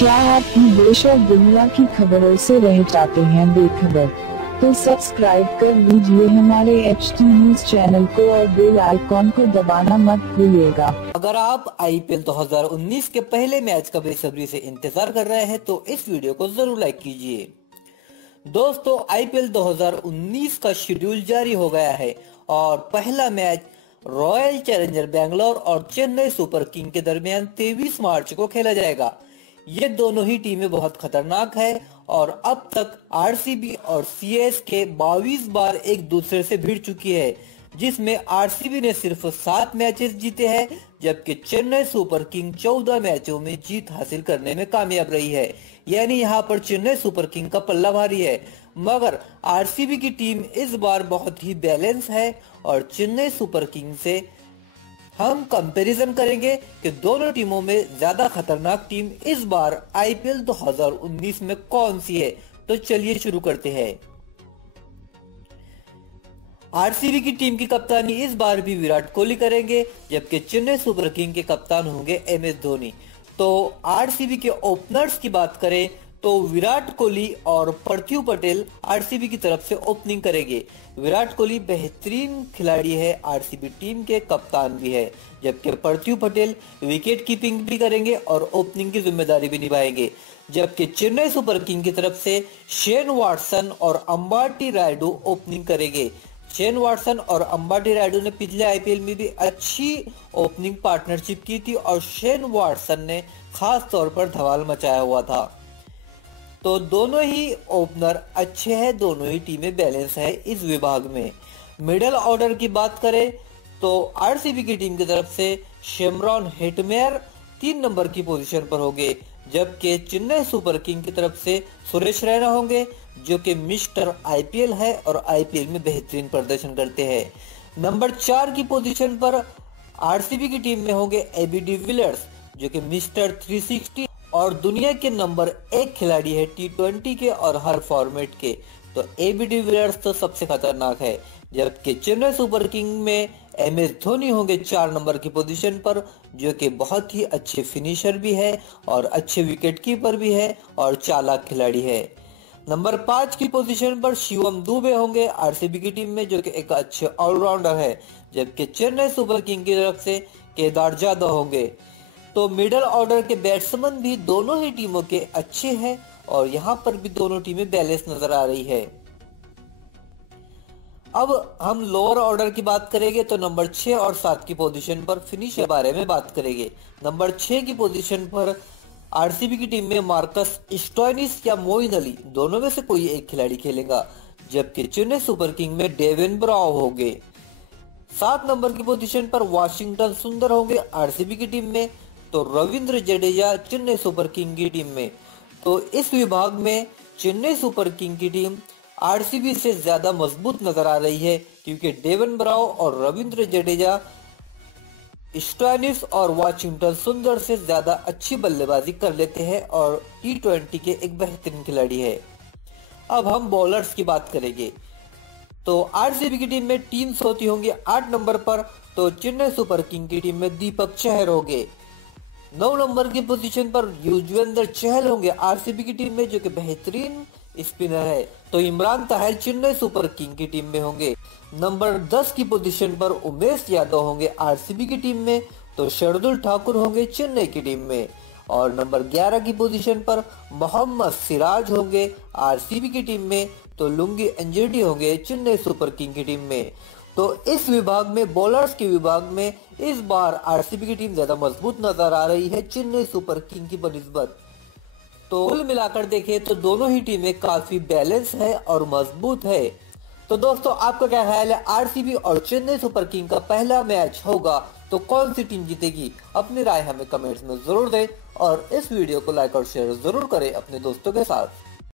क्या आप भी देश और दुनिया की खबरों से रह जाते हैं बेखबर? तो सब्सक्राइब कर लीजिए हमारे HT न्यूज चैनल को और बेल आइकॉन को दबाना मत भूलिएगा। अगर आप IPL 2019 के पहले मैच का बेसब्री से इंतजार कर रहे हैं तो इस वीडियो को जरूर लाइक कीजिए। दोस्तों, IPL 2019 का शेड्यूल जारी हो गया है और पहला मैच रॉयल चैलेंजर बैंगलोर और चेन्नई सुपर किंग के दरमियान 23 मार्च को खेला जाएगा। ये दोनों ही टीमें बहुत खतरनाक है और अब तक RCB और CSK 22 बार एक दूसरे से भिड़ चुकी है, जिसमें RCB ने सिर्फ 7 मैचेस जीते हैं, जबकि चेन्नई सुपर किंग 14 मैचों में जीत हासिल करने में कामयाब रही है। यानी यहाँ पर चेन्नई सुपर किंग का पल्ला भारी है, मगर RCB की टीम इस बार बहुत ही बैलेंस है और चेन्नई सुपर किंग से हम कंपैरिजन करेंगे कि दोनों टीमों में ज्यादा खतरनाक टीम इस बार IPL 2019 में कौन सी है। तो चलिए शुरू करते हैं। RCB की टीम की कप्तानी इस बार भी विराट कोहली करेंगे, जबकि चेन्नई सुपर किंग के कप्तान होंगे MS धोनी। तो RCB के ओपनर्स की बात करें तो विराट कोहली और पार्थिव पटेल RCB की तरफ से ओपनिंग करेंगे। विराट कोहली बेहतरीन खिलाड़ी है, RCB टीम के कप्तान भी है, जबकि पार्थिव पटेल विकेट कीपिंग भी करेंगे और ओपनिंग की जिम्मेदारी भी निभाएंगे। जबकि चेन्नई सुपर किंग की तरफ से शेन वाटसन और अंबाटी रायडू ओपनिंग करेंगे। शेन वाटसन और अंबाटी रायडू ने पिछले IPL में भी अच्छी ओपनिंग पार्टनरशिप की थी और शेन वाटसन ने खास तौर पर धमाल मचाया हुआ था। तो दोनों ही ओपनर अच्छे हैं, दोनों ही टीमें बैलेंस है इस विभाग में। मिडिल ऑर्डर की बात करें तो RCB की टीम की तरफ से शेमरॉन हेटमेयर 3 नंबर की पोजीशन पर होंगे, जबकि चेन्नई सुपर किंग की तरफ से सुरेश रैना होंगे, जो कि मिस्टर IPL है और IPL में बेहतरीन प्रदर्शन करते हैं। नंबर 4 की पोजीशन पर RCB की टीम में होंगे AB डिविलियर्स, जो कि मिस्टर 360 और दुनिया के नंबर 1 खिलाड़ी है T20 के और हर फॉर्मेट के। तो AB डिविलियर्स तो सबसे खतरनाक है। जबकि चेन्नई सुपर किंग में MS धोनी होंगे 4 नंबर की पोजीशन पर, जो कि बहुत ही अच्छे फिनिशर भी है और अच्छे विकेट कीपर भी है और चालाक खिलाड़ी है। नंबर 5 की पोजीशन पर शिवम दुबे होंगे RCB की टीम में, जो कि एक अच्छे ऑलराउंडर है। जबकि चेन्नई सुपर किंग की तरफ से केदार जाधव होंगे। तो मिडिल ऑर्डर के बैट्समैन भी दोनों ही टीमों के अच्छे हैं और यहाँ पर भी दोनों टीमें बैलेंस नजर आ रही है। अब हम लोअर ऑर्डर की बात करेंगे तो नंबर 6 और 7 की पोजीशन पर फिनिश के बारे में बात करेंगे। नंबर 6 की पोजीशन पर RCB की टीम में मार्कस स्टोइनिस या मोइन अली दोनों में से कोई एक खिलाड़ी खेलेगा, जबकि चेन्नई सुपर किंग में डेविन ब्रावो होंगे। 7 नंबर की पोजीशन पर वाशिंगटन सुंदर होंगे RCB की टीम में, तो रविंद्र जडेजा चेन्नई सुपर किंग की टीम में। तो इस विभाग में चेन्नई सुपर किंग की टीम RCB से ज्यादा मजबूत नजर आ रही है, क्योंकि डेवन ब्रावो और रविंद्र जडेजा स्टोइनिस और वाशिंगटन सुंदर से ज्यादा अच्छी बल्लेबाजी कर लेते हैं और T20 के एक बेहतरीन खिलाड़ी है। अब हम बॉलर्स की बात करेंगे तो RCB की टीम में टीम सोती होंगे 8 नंबर पर, तो चेन्नई सुपर किंग की टीम में दीपक चहर होंगे। 9 नंबर की पोजीशन पर युजवेंद्र चहल होंगे RCB की टीम में, जो कि बेहतरीन स्पिनर है। तो इमरान ताहिर चेन्नई सुपर किंग की टीम में होंगे। नंबर 10 की पोजीशन पर उमेश यादव होंगे RCB की टीम में, तो शार्दुल ठाकुर होंगे चेन्नई की टीम में। और नंबर 11 की पोजीशन पर मोहम्मद सिराज होंगे RCB की टीम में, तो लुंगी एंजेडी होंगे चेन्नई सुपर किंग की टीम में। तो इस विभाग में बॉलर्स के विभाग में इस बार RCB की टीम ज्यादा मजबूत नजर आ रही है चेन्नई सुपर किंग की बनिस्बत। तो कुल मिलाकर देखें तो दोनों ही टीमें काफी बैलेंस है और मजबूत है। तो दोस्तों, आपका क्या ख्याल है, RCB और चेन्नई सुपर किंग का पहला मैच होगा तो कौन सी टीम जीतेगी? अपनी राय हमें कमेंट्स में जरूर दें और इस वीडियो को लाइक और शेयर जरूर करें अपने दोस्तों के साथ।